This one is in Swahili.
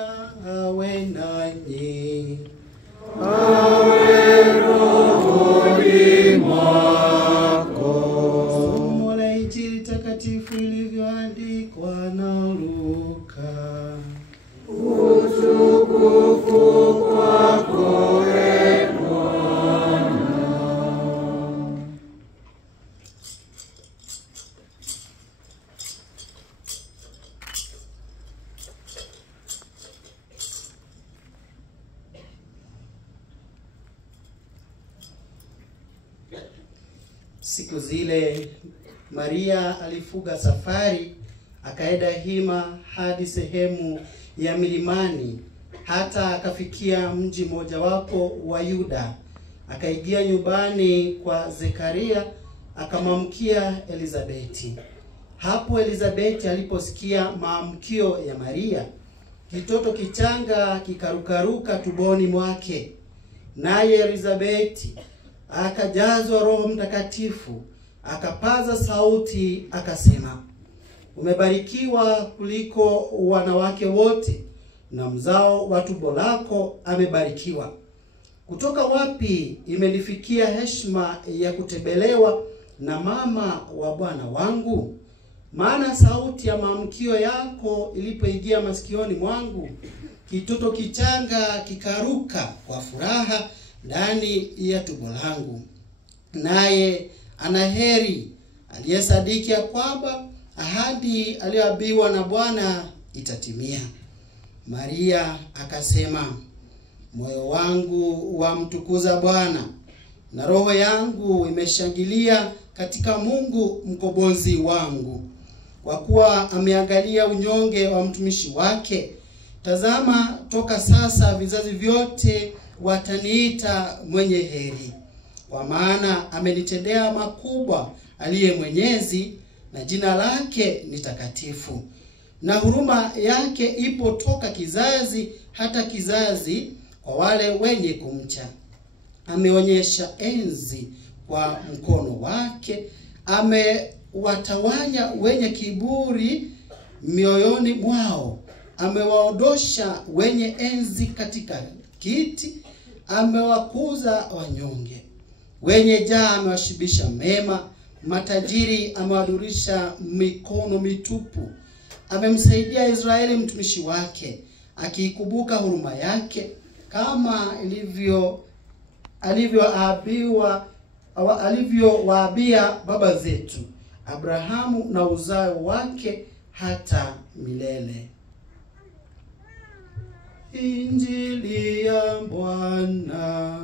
awe nanyi. Awe rohoni mwako. Somo la Injili takatifu ilivyoandikwa na Luka. Utukufu kwako e Bwana. Siku zile Maria alifuga safari, akaenda hima hadi sehemu ya milimani, hata akafikia mji mojawapo wa Yuda. Akaingia nyumbani kwa Zekaria, akamwamkia Elizabeti. Hapo Elizabeti aliposikia maamkio ya Maria, kitoto kichanga kikarukaruka tumboni mwake. Naye Elizabeti akajazwa Roho Mtakatifu, akapaza sauti akasema, umebarikiwa kuliko wanawake wote, na mzao wa tumbo lako amebarikiwa. Kutoka wapi imenifikia heshima ya kutembelewa na mama wa Bwana wangu? Maana sauti ya maamkio yako ilipoingia masikioni mwangu, kitoto kichanga kikaruka kwa furaha ndani ya tumbo langu. Naye anaheri aliyesadiki ya kwamba ahadi aliyoambiwa na Bwana itatimia. Maria akasema, moyo wangu wamtukuza Bwana, na roho yangu imeshangilia katika Mungu mkombozi wangu, kwa kuwa ameangalia unyonge wa mtumishi wake. Tazama, toka sasa vizazi vyote wataniita mwenye heri, kwa maana amenitendea makubwa aliye Mwenyezi, na jina lake ni takatifu. Na huruma yake ipo toka kizazi hata kizazi kwa wale wenye kumcha. Ameonyesha enzi kwa mkono wake, amewatawanya wenye kiburi mioyoni mwao. Amewaondosha wenye enzi katika kiti, amewakuza wanyonge. Wenye njaa amewashibisha mema, matajiri amewadurisha mikono mitupu. Amemsaidia Israeli mtumishi wake, akiikumbuka huruma yake, kama alivyowaambia baba zetu Abrahamu, na uzao wake hata milele. Injili ya Bwana.